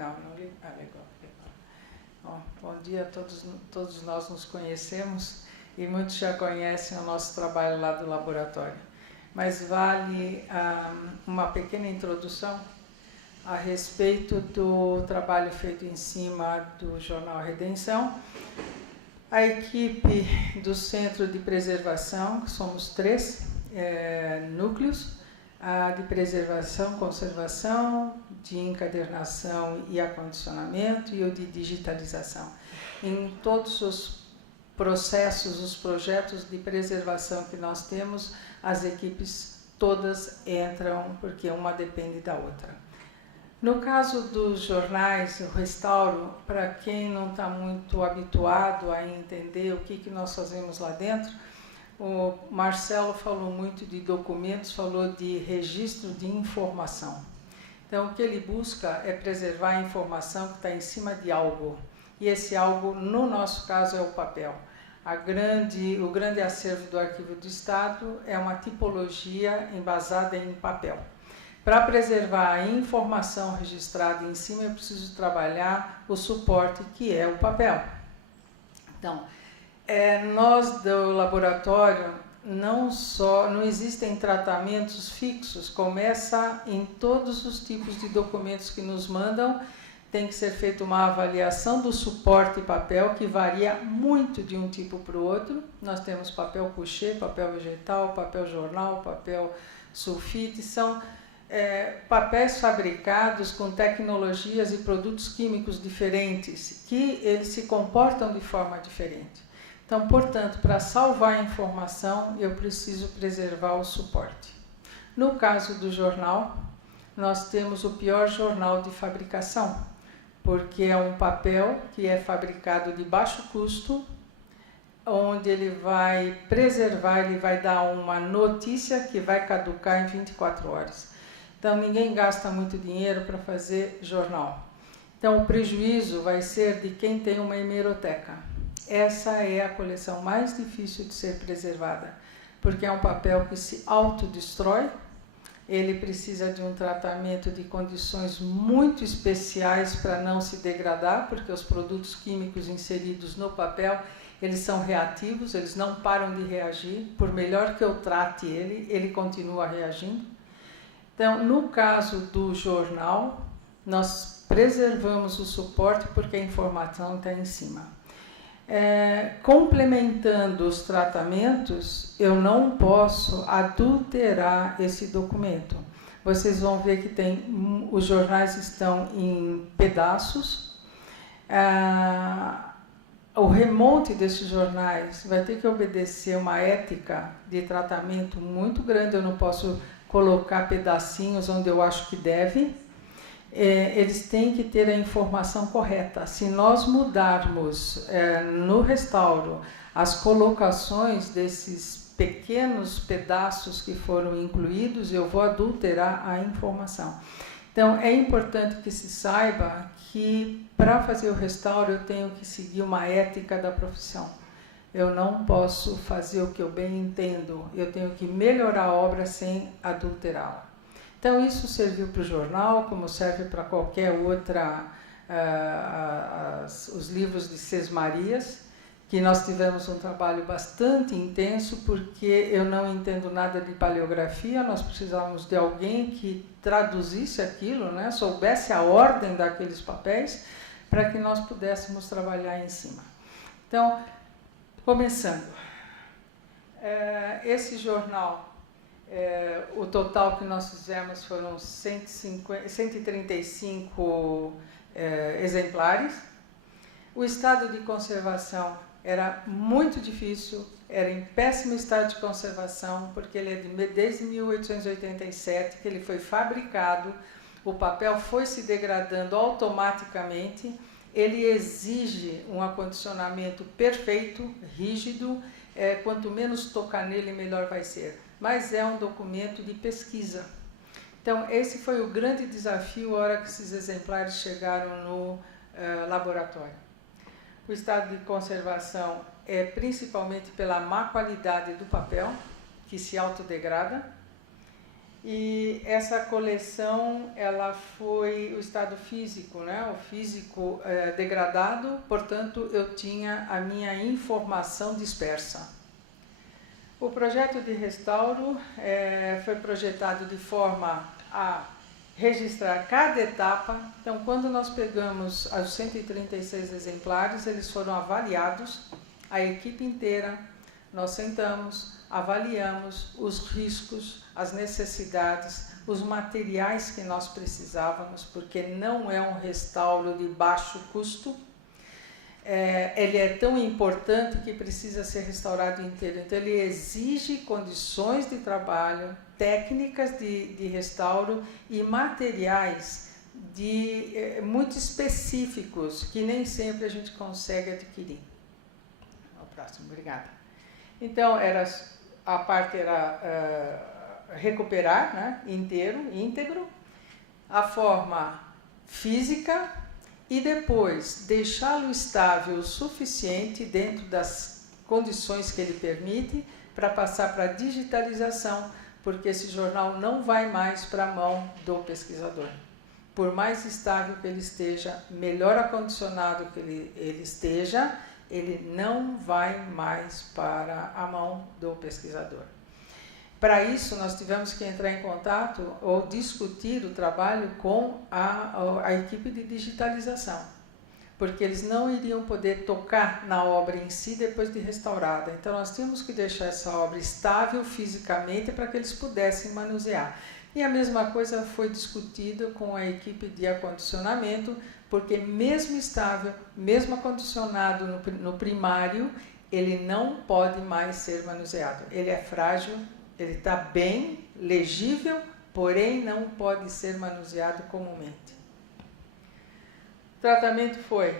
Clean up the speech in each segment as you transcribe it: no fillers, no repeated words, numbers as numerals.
Não, não ligou. Ah, legal. Bom dia a todos. Todos nós nos conhecemos e muitos já conhecem o nosso trabalho lá do laboratório. Mas vale uma pequena introdução a respeito do trabalho feito em cima do Jornal Redenção. A equipe do Centro de Preservação, que somos 3 núcleos, a de preservação, conservação, de encadernação e acondicionamento e o de digitalização. Em todos os processos, os projetos de preservação que nós temos, as equipes todas entram, porque uma depende da outra. No caso dos jornais, o restauro, para quem não está muito habituado a entender o que nós fazemos lá dentro, o Marcelo falou muito de documentos, falou de registro de informação. Então, o que ele busca é preservar a informação que está em cima de algo. E esse algo, no nosso caso, é o papel. O grande acervo do Arquivo do Estado é uma tipologia embasada em papel. Para preservar a informação registrada em cima, eu preciso trabalhar o suporte, que é o papel. Então, nós do laboratório não existem tratamentos fixos, começa em todos os tipos de documentos que nos mandam, tem que ser feita uma avaliação do suporte papel, que varia muito de um tipo para o outro. Nós temos papel couché, papel vegetal, papel jornal, papel sulfite, são papéis fabricados com tecnologias e produtos químicos diferentes, que eles se comportam de forma diferente. Então, portanto, para salvar a informação, eu preciso preservar o suporte. No caso do jornal, nós temos o pior jornal de fabricação, porque é um papel que é fabricado de baixo custo, onde ele vai preservar, ele vai dar uma notícia que vai caducar em 24 horas. Então, ninguém gasta muito dinheiro para fazer jornal. Então, o prejuízo vai ser de quem tem uma hemeroteca. Essa é a coleção mais difícil de ser preservada, porque é um papel que se autodestrói, ele precisa de um tratamento de condições muito especiais para não se degradar, porque os produtos químicos inseridos no papel, eles são reativos, eles não param de reagir, por melhor que eu trate ele, ele continua reagindo. Então, no caso do jornal, nós preservamos o suporte porque a informação está em cima. Complementando os tratamentos, eu não posso adulterar esse documento. Vocês vão ver que os jornais estão em pedaços. O remonte desses jornais vai ter que obedecer uma ética de tratamento muito grande. Eu não posso colocar pedacinhos onde eu acho que deve. Eles têm que ter a informação correta. Se nós mudarmos no restauro as colocações desses pequenos pedaços que foram incluídos, eu vou adulterar a informação. Então, é importante que se saiba que para fazer o restauro eu tenho que seguir uma ética da profissão. Eu não posso fazer o que eu bem entendo, eu tenho que melhorar a obra sem adulterá-la. Então, isso serviu para o jornal, como serve para qualquer outra, os livros de Sesmarias, que nós tivemos um trabalho bastante intenso, porque eu não entendo nada de paleografia, nós precisávamos de alguém que traduzisse aquilo, né, soubesse a ordem daqueles papéis, para que nós pudéssemos trabalhar em cima. Então, começando. Esse jornal... o total que nós fizemos foram 135 exemplares. O estado de conservação era muito difícil, era em péssimo estado de conservação, porque ele é desde 1887 que ele foi fabricado, o papel foi se degradando automaticamente, ele exige um acondicionamento perfeito, rígido, quanto menos tocar nele, melhor vai ser. Mas é um documento de pesquisa. Então, esse foi o grande desafio a hora que esses exemplares chegaram no laboratório. O estado de conservação é principalmente pela má qualidade do papel, que se autodegrada, E essa coleção, ela foi o estado físico, né? O físico degradado, portanto, eu tinha a minha informação dispersa. O projeto de restauro foi projetado de forma a registrar cada etapa. Então, quando nós pegamos os 136 exemplares, eles foram avaliados, a equipe inteira, nós sentamos, avaliamos os riscos, as necessidades, os materiais que nós precisávamos, porque não é um restauro de baixo custo. Ele é tão importante que precisa ser restaurado inteiro. Então, ele exige condições de trabalho, técnicas de restauro e materiais muito específicos, que nem sempre a gente consegue adquirir. O próximo, obrigada. Então, a parte era recuperar, né, íntegro, a forma física, e depois deixá-lo estável o suficiente dentro das condições que ele permite para passar para a digitalização, porque esse jornal não vai mais para a mão do pesquisador. Por mais estável que ele esteja, melhor acondicionado que ele esteja, ele não vai mais para a mão do pesquisador. Para isso, nós tivemos que entrar em contato ou discutir o trabalho com a equipe de digitalização, porque eles não iriam poder tocar na obra em si depois de restaurada. Então, nós tínhamos que deixar essa obra estável fisicamente para que eles pudessem manusear. E a mesma coisa foi discutido com a equipe de acondicionamento, porque mesmo estável, mesmo acondicionado no primário, ele não pode mais ser manuseado. Ele é frágil, ele está bem, legível, porém não pode ser manuseado comumente. O tratamento foi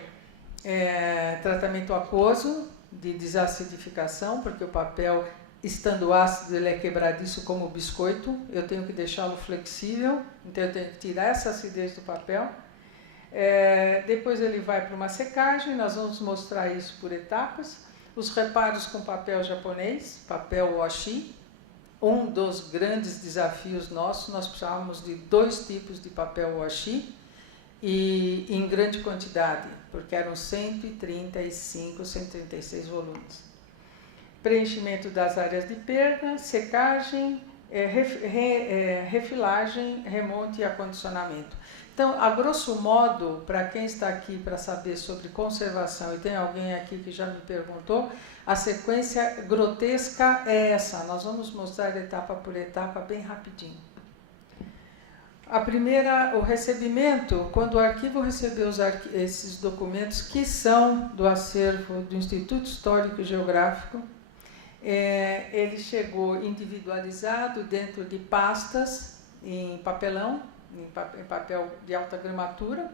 tratamento aquoso de desacidificação, porque o papel, estando ácido, ele é quebradiço como biscoito, eu tenho que deixá-lo flexível, então eu tenho que tirar essa acidez do papel. Depois ele vai para uma secagem, nós vamos mostrar isso por etapas. Os reparos com papel japonês, papel washi. Um dos grandes desafios nossos, nós precisávamos de 2 tipos de papel washi e em grande quantidade, porque eram 136 volumes. Preenchimento das áreas de perda, secagem, refilagem, remonte e acondicionamento. Então, a grosso modo, para quem está aqui para saber sobre conservação, e tem alguém aqui que já me perguntou, a sequência grotesca é essa. Nós vamos mostrar etapa por etapa bem rapidinho. A primeira, o recebimento, quando o arquivo recebeu esses documentos, que são do acervo do Instituto Histórico e Geográfico, ele chegou individualizado dentro de pastas em papelão, em papel de alta gramatura.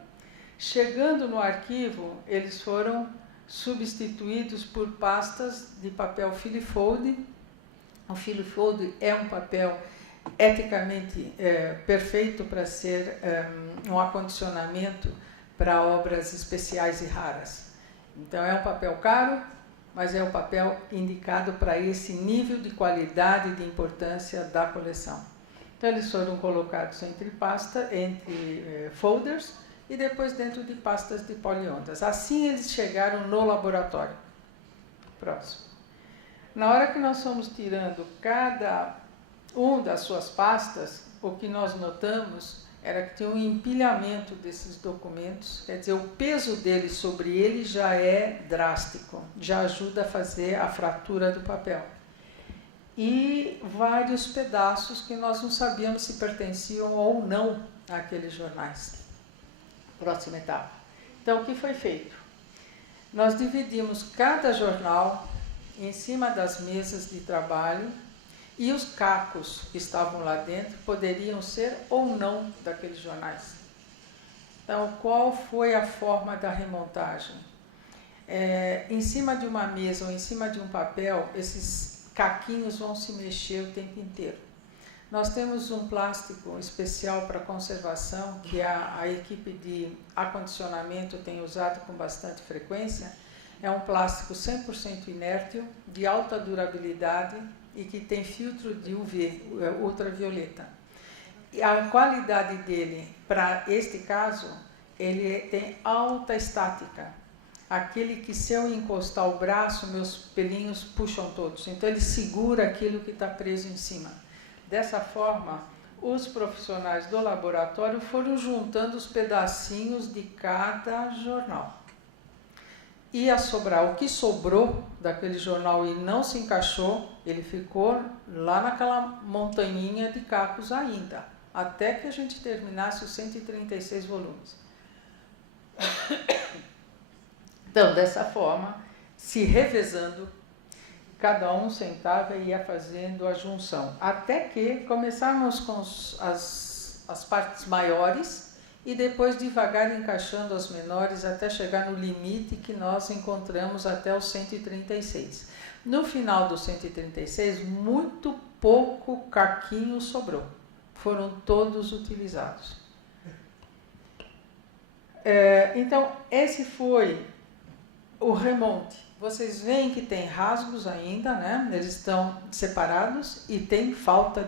Chegando no arquivo, eles foram substituídos por pastas de papel filifold. O filifold é um papel eticamente perfeito para ser um acondicionamento para obras especiais e raras. Então é um papel caro, mas é o papel indicado para esse nível de qualidade e de importância da coleção. Então eles foram colocados entre folders e depois dentro de pastas de poliondas. Assim eles chegaram no laboratório. Próximo. Na hora que nós fomos tirando cada das suas pastas, o que nós notamos era que tinha um empilhamento desses documentos, quer dizer, o peso dele sobre ele já é drástico, já ajuda a fazer a fratura do papel. E vários pedaços que nós não sabíamos se pertenciam ou não àqueles jornais. Próxima etapa. Então, o que foi feito? Nós dividimos cada jornal em cima das mesas de trabalho e os cacos que estavam lá dentro poderiam ser ou não daqueles jornais. Então, qual foi a forma da remontagem? Em cima de uma mesa ou em cima de um papel, esses caquinhos vão se mexer o tempo inteiro. Nós temos um plástico especial para conservação que a equipe de acondicionamento tem usado com bastante frequência. É um plástico 100% inértil, de alta durabilidade e que tem filtro de UV, ultravioleta. a qualidade dele, para este caso, ele tem alta estática. Aquele que se eu encostar o braço, meus pelinhos puxam todos. Então ele segura aquilo que está preso em cima. Dessa forma, os profissionais do laboratório foram juntando os pedacinhos de cada jornal. Ia sobrar, o que sobrou daquele jornal e não se encaixou, ele ficou lá naquela montanhinha de cacos ainda, até que a gente terminasse os 136 volumes. Então, dessa forma, se revezando, cada um sentava e ia fazendo a junção, até que começamos com as partes maiores e depois devagar encaixando as menores até chegar no limite que nós encontramos até os 136. No final dos 136, muito pouco caquinho sobrou. Foram todos utilizados. Então, esse foi o remonte. Vocês veem que tem rasgos ainda, né? Eles estão separados e tem falta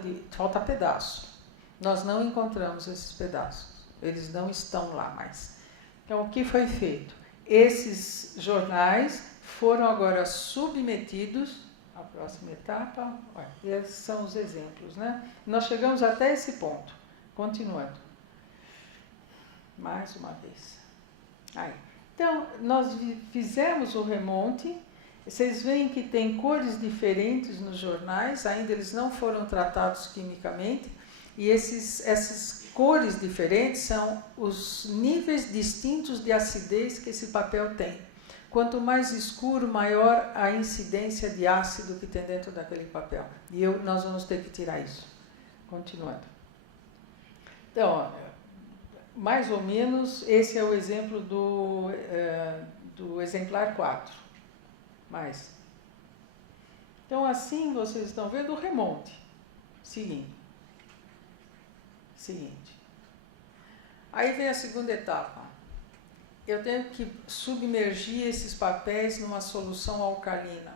pedaço. Nós não encontramos esses pedaços. Eles não estão lá mais. Então, o que foi feito? Esses jornais foram agora submetidos à próxima etapa. Olha, esses são os exemplos, né? Nós chegamos até esse ponto. Continuando. Mais uma vez. Aí. Então, nós fizemos o remonte. Vocês veem que tem cores diferentes nos jornais. Ainda eles não foram tratados quimicamente. E essas cores diferentes são os níveis distintos de acidez que esse papel tem. Quanto mais escuro, maior a incidência de ácido que tem dentro daquele papel. E nós vamos ter que tirar isso. Continuando. Então, mais ou menos, esse é o exemplo do exemplar 4. Mais. Então, assim, vocês estão vendo o remonte. Seguinte. Aí vem a segunda etapa. Eu tenho que submergir esses papéis numa solução alcalina.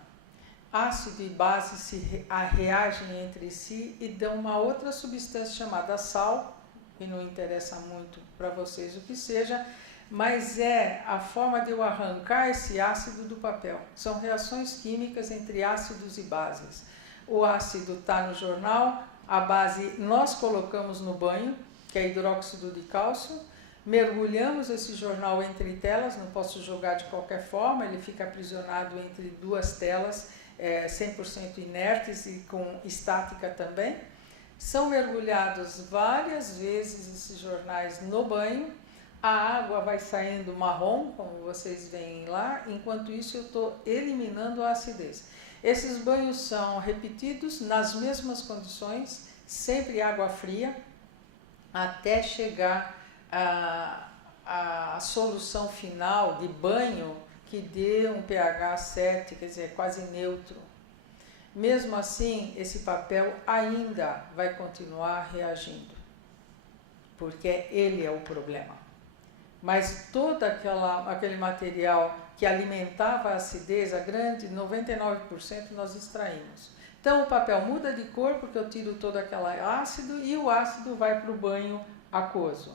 Ácido e base se reagem entre si e dão uma outra substância chamada sal, que não interessa muito para vocês o que seja, mas é a forma de eu arrancar esse ácido do papel. São reações químicas entre ácidos e bases. O ácido está no jornal, a base nós colocamos no banho, que é hidróxido de cálcio, mergulhamos esse jornal entre telas, não posso jogar de qualquer forma, ele fica aprisionado entre duas telas, 100% inertes e com estática também. São mergulhados várias vezes esses jornais no banho, a água vai saindo marrom, como vocês veem lá, enquanto isso eu estou eliminando a acidez. Esses banhos são repetidos nas mesmas condições, sempre água fria, até chegar a solução final de banho que dê um pH 7, quer dizer, quase neutro. Mesmo assim, esse papel ainda vai continuar reagindo, porque ele é o problema. Mas todo aquele material que alimentava a acidez, a grande 99% nós extraímos. Então o papel muda de cor porque eu tiro todo aquele ácido e o ácido vai para o banho aquoso.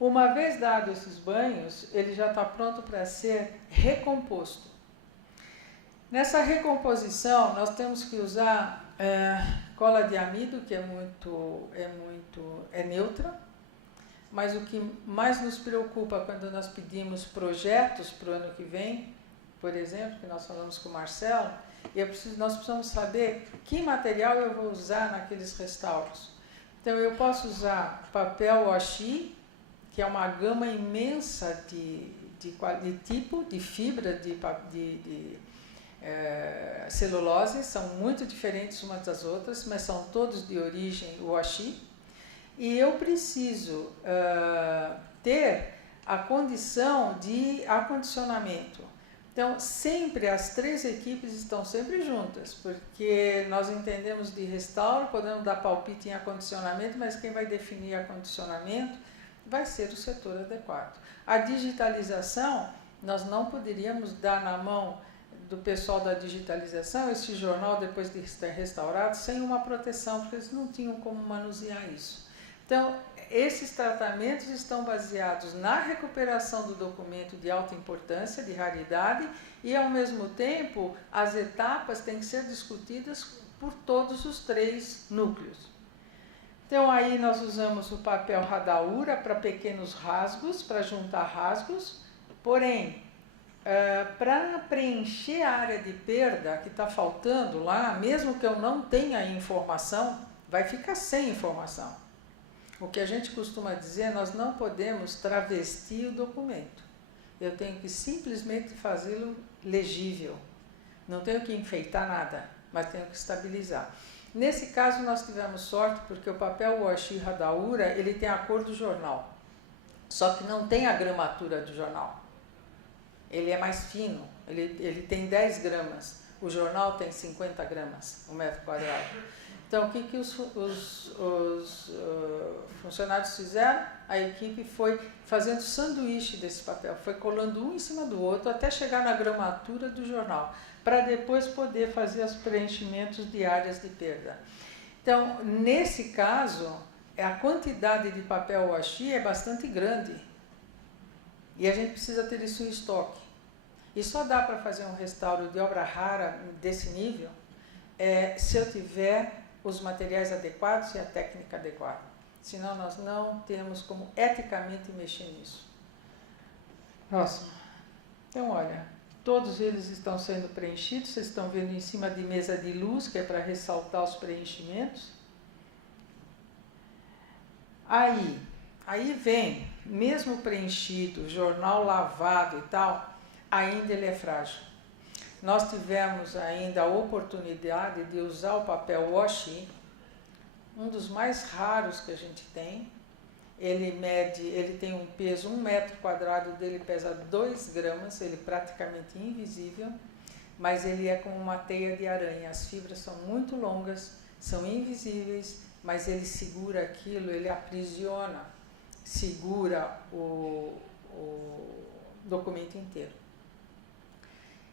Uma vez dado esses banhos, ele já está pronto para ser recomposto. Nessa recomposição, nós temos que usar cola de amido, que é neutra, mas o que mais nos preocupa quando nós pedimos projetos para o ano que vem, por exemplo, que nós falamos com o Marcelo, nós precisamos saber que material eu vou usar naqueles restauros. Então, eu posso usar papel washi, que é uma gama imensa de tipo, de fibra, de celulose, são muito diferentes umas das outras, mas são todos de origem washi. E eu preciso ter a condição de acondicionamento. Então, sempre as três equipes estão sempre juntas, porque nós entendemos de restauro, podemos dar palpite em acondicionamento, mas quem vai definir acondicionamento vai ser o setor adequado. A digitalização, nós não poderíamos dar na mão do pessoal da digitalização esse jornal depois de estar restaurado sem uma proteção, porque eles não tinham como manusear isso. Então, esses tratamentos estão baseados na recuperação do documento de alta importância, de raridade, e ao mesmo tempo as etapas têm que ser discutidas por todos os 3 núcleos. Então aí nós usamos o papel Hadaura para pequenos rasgos, para juntar rasgos, porém, para preencher a área de perda que está faltando lá, mesmo que eu não tenha informação, vai ficar sem informação. O que a gente costuma dizer, nós não podemos travestir o documento. Eu tenho que simplesmente fazê-lo legível. Não tenho que enfeitar nada, mas tenho que estabilizar. Nesse caso nós tivemos sorte porque o papel Washi Hadaura, ele tem a cor do jornal. Só que não tem a gramatura do jornal. Ele é mais fino, ele tem 10 gramas. O jornal tem 50 gramas, um metro quadrado. Então, o que os funcionários fizeram? A equipe foi fazendo sanduíche desse papel, foi colando um em cima do outro até chegar na gramatura do jornal, para depois poder fazer os preenchimentos de áreas de perda. Então, nesse caso, a quantidade de papel washi é bastante grande e a gente precisa ter isso em estoque. E só dá para fazer um restauro de obra rara desse nível se eu tiver os materiais adequados e a técnica adequada. Senão nós não temos como eticamente mexer nisso. Próximo. Então, olha, todos eles estão sendo preenchidos, vocês estão vendo em cima de mesa de luz, que é para ressaltar os preenchimentos. Aí vem, mesmo preenchido, jornal lavado e tal, ainda ele é frágil. Nós tivemos ainda a oportunidade de usar o papel washi, um dos mais raros que a gente tem. Ele tem um peso, 1 metro quadrado dele pesa 2 gramas, ele é praticamente invisível, mas ele é como uma teia de aranha. As fibras são muito longas, são invisíveis, mas ele segura aquilo, ele aprisiona, segura o documento inteiro.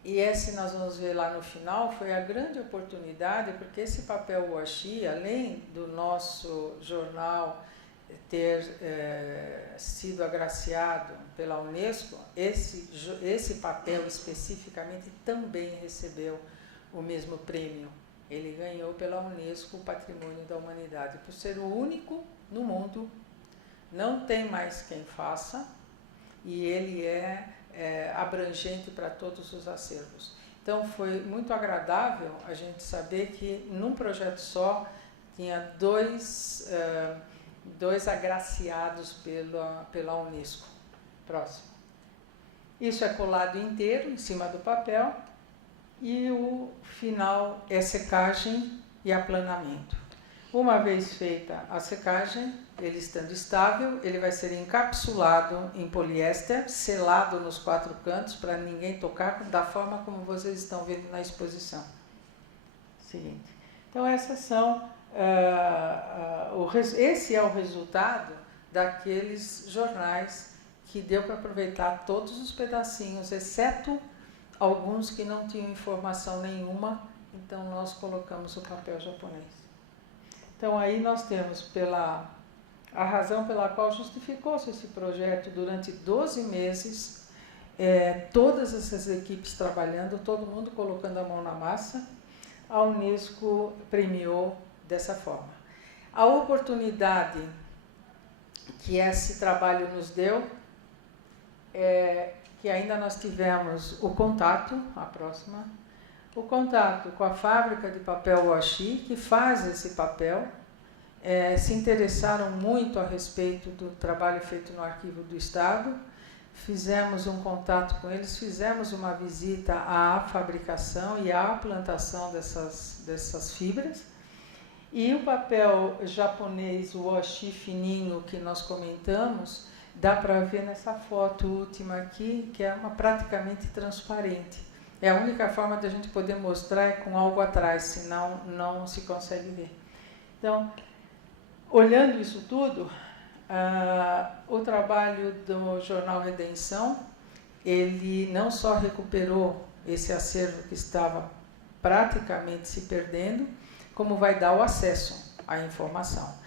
E esse nós vamos ver lá no final, foi a grande oportunidade, porque esse papel washi, além do nosso jornal ter sido agraciado pela Unesco, esse papel especificamente também recebeu o mesmo prêmio. Ele ganhou pela Unesco o Patrimônio da Humanidade, por ser o único no mundo, não tem mais quem faça, e ele é abrangente para todos os acervos. Então foi muito agradável a gente saber que num projeto só tinha dois agraciados pela Unesco. Próximo. Isso é colado inteiro em cima do papel e o final é secagem e aplanamento. Uma vez feita a secagem, ele estando estável, ele vai ser encapsulado em poliéster, selado nos 4 cantos para ninguém tocar, da forma como vocês estão vendo na exposição. Seguinte. Então, essas são, esse é o resultado daqueles jornais que deu para aproveitar todos os pedacinhos, exceto alguns que não tinham informação nenhuma, então nós colocamos o papel japonês. Então aí nós temos a razão pela qual justificou-se esse projeto durante 12 meses, todas essas equipes trabalhando, todo mundo colocando a mão na massa, a Unesco premiou dessa forma. A oportunidade que esse trabalho nos deu que ainda nós tivemos o contato, a próxima, o contato com a fábrica de papel washi, que faz esse papel, se interessaram muito a respeito do trabalho feito no Arquivo do Estado, fizemos um contato com eles, fizemos uma visita à fabricação e à plantação dessas fibras, e o papel japonês, o washi fininho que nós comentamos, dá para ver nessa foto última aqui, que é praticamente transparente. É a única forma de a gente poder mostrar com algo atrás, senão não se consegue ver. Então, olhando isso tudo, o trabalho do Jornal Redenção, ele não só recuperou esse acervo que estava praticamente se perdendo, como vai dar o acesso à informação.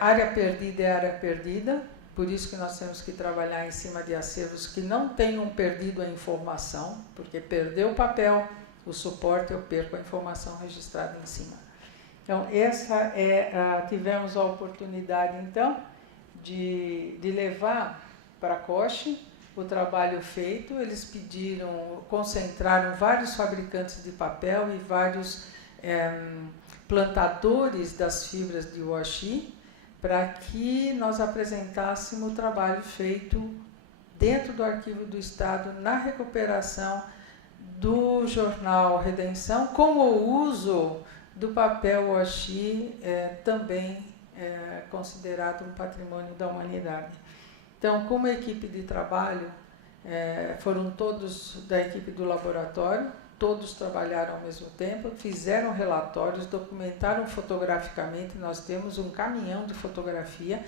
Área perdida é área perdida, por isso que nós temos que trabalhar em cima de acervos que não tenham perdido a informação, porque perdeu o papel, o suporte, eu perco a informação registrada em cima. Então, tivemos a oportunidade, então, de levar para a COSCH o trabalho feito. Eles concentraram vários fabricantes de papel e vários plantadores das fibras de uashi, para que nós apresentássemos o trabalho feito dentro do Arquivo do Estado na recuperação do jornal Redenção, com o uso do papel uashi, também considerado um patrimônio da humanidade. Então, como equipe de trabalho, foram todos da equipe do laboratório, todos trabalharam ao mesmo tempo, fizeram relatórios, documentaram fotograficamente. Nós temos um caminhão de fotografia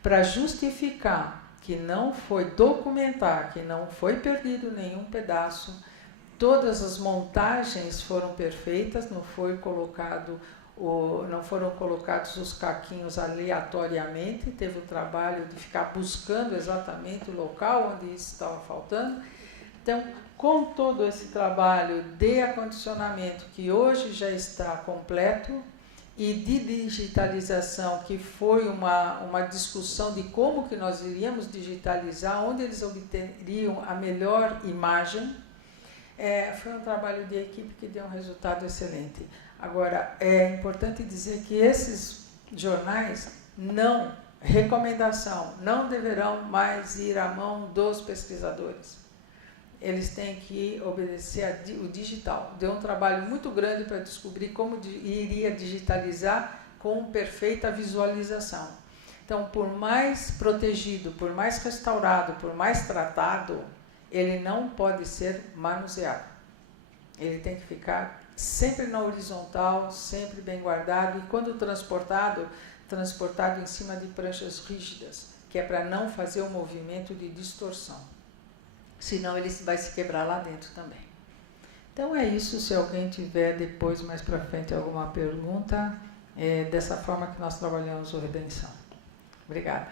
para justificar que não foi documentar, que não foi perdido nenhum pedaço. Todas as montagens foram perfeitas, não foram colocados os caquinhos aleatoriamente, teve o trabalho de ficar buscando exatamente o local onde isso estava faltando. Então, com todo esse trabalho de acondicionamento, que hoje já está completo, e de digitalização, que foi uma discussão de como que nós iríamos digitalizar, onde eles obteriam a melhor imagem, foi um trabalho de equipe que deu um resultado excelente. Agora, é importante dizer que esses jornais não deverão mais ir à mão dos pesquisadores. Eles têm que obedecer o digital. Deu um trabalho muito grande para descobrir como iria digitalizar com perfeita visualização. Então, por mais protegido, por mais restaurado, por mais tratado, ele não pode ser manuseado. Ele tem que ficar sempre na horizontal, sempre bem guardado, e quando transportado em cima de pranchas rígidas, que é para não fazer um movimento de distorção. Senão ele vai se quebrar lá dentro também. Então é isso. Se alguém tiver depois, mais para frente, alguma pergunta, dessa forma que nós trabalhamos o Redenção. Obrigada.